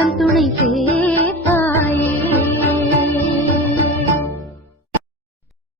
and da